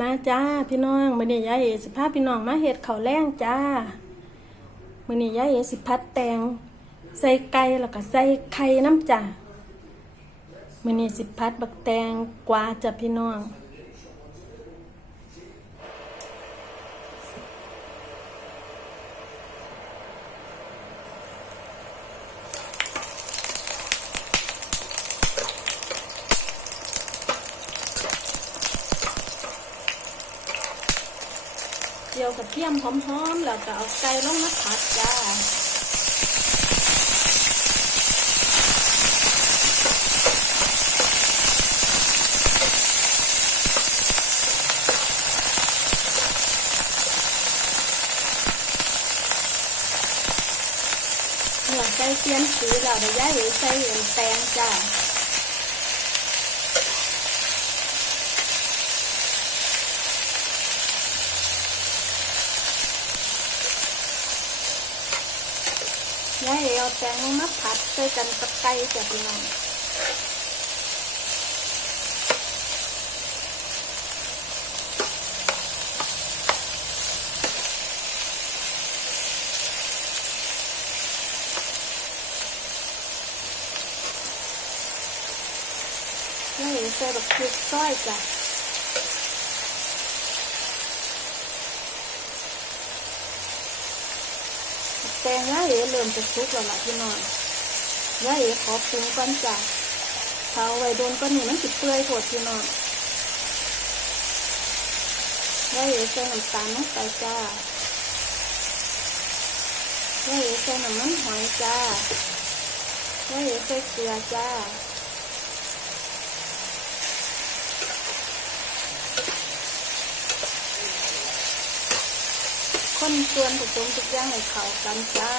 มาจ้าพี่น้องมื่อนี้ยายเอสิพาพี่น้องมาเห็ดข้าวแรงจ้ามื่อนี้ยายเอสิพัดแตงใส่ไก่แล้วก็ใส่ไข่น้ำจ้ามื่อนี้สิพัดบักแตงกวาจ้ะพี่น้อง ยวกระเทียมหอมๆ แล้วก็เอาไก่ลงมาผัดจ้าเมื่อไก่เปลี่ยนสีแล้วเดี๋ยวย้ายใส่เอ็นแตงจ้า ยายเอาแตงมาผัดใส่กันกับไก่จ้ะพี่น้องยายใส่ดอกพริกซอยจ้ะ แตงย่าเอ๋เริ่มจะทุกแล้วล่ะพี่น้องย่าเอ๋ขอปรุงก่อนจ้ะถ้าเอาไว้โดนก้อนี่มันสิเปื่อยโผดพี่น้องย่าเอ๋ใส่น้ำตาลลงไปจ้าย่าเอ๋ใส่น้ำมันหอยจ้าย่าเอ๋ใส่เกลือจ้า คนส่วนผสมทุกอย่างให้เข้ากันจ้า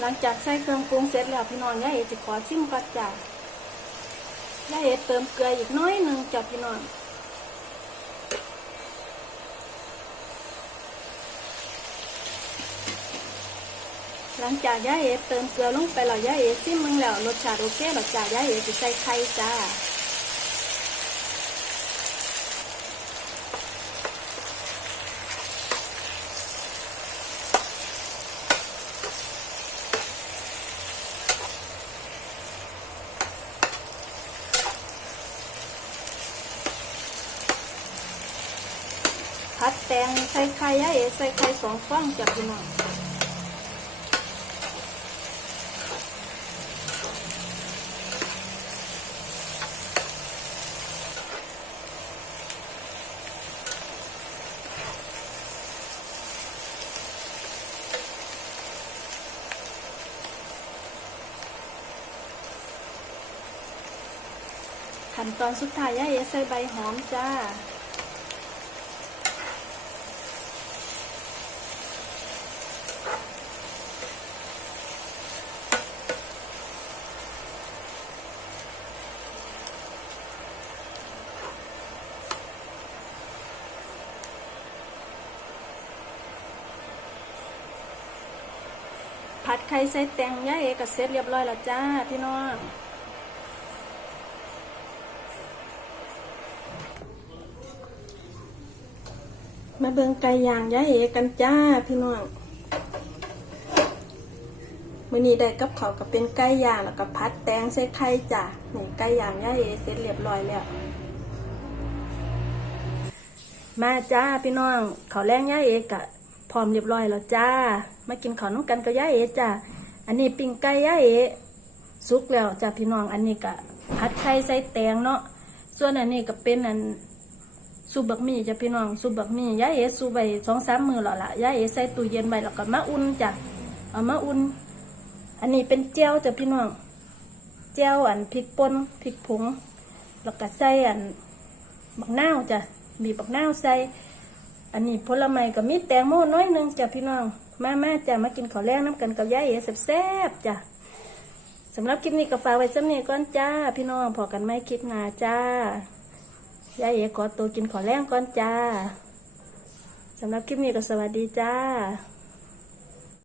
หลังจากใส่เครื่องปรุงเสร็จแล้วพี่น้องย่าเอ๋จะขอชิมก่อนจ้าย่าเอ๋เติมเกลืออีกน้อยหนึ่งจ้ะพี่น้องหลังจากย่าเอ๋เติมเกลือลงไปแล้วย่าเอ๋ซิมมึงแล้วรสชาติโอเคแล้วจ้าย่าเอ๋จะใส่ไข่จ้า พัดแตงใส่ไข่ย่าเอใส่ไข่สองฟองจ้ะพี่น้องขั้นตอนสุดท้ายย่าเอใส่ใบหอมจ้า ดไข่ใส่แตงย่าเอก็เสร็จเรียบร้อยแล้วจ้าพี่น้องมาเบิ่งไก่ย่างย่าเอกันจ้าพี่น้องมื้อนี้ได้กับเขาวก็เป็นไก่ย่างแล้วก็ผัดแตงใส่ไข่จ้านี่ไก่ย่างย่าเอเสร็จเรียบร้อยแล้วมาจ้าพี่น้องเขาแรงย่าเอกะ ร้อมเรียบร้อยแล้วจ้า มากินข้าวน้องกันกับย่าเอจ้าอันนี้ปิ้งไก่ย่าเอสุกแล้วจ้าพี่น้องอันนี้กะผัดไข่ใส่แตงเนาะส่วนอันนี้ก็เป็นอันซุปบักมี่จ้าพี่น้องซุปบักมี่ย่าเอซุปไว้สองสามมือแล้วล่ะย่าเอใส่ตู้เย็นไว้แล้วก็มาอุ่นจ้ะเอามาอุ่น อันนี้เป็นเจียวจ้ะพี่น้องเจียวอันพริกป่นพริกผงแล้วก็ใส่อันบักนาวจ้ะบีบบักนาวใส่ อันนี้ผลไม้ก็มีแตงโมน้อยหนึงจ้ะพี่น้อง มามาจ้ะมากินข้าวแรงน้ำกันกับยายเอ๋แซ่บๆจ้ะสำหรับคลิปนี้ก็ฝากไว้สำเนียก่อนจ้า พี่น้องพอกันไหมคลิปหน้าจ้ายายเอ๋ขอตัวกินข้าวแรงก่อนจ้าสำหรับคลิปนี้ก็สวัสดีจ้า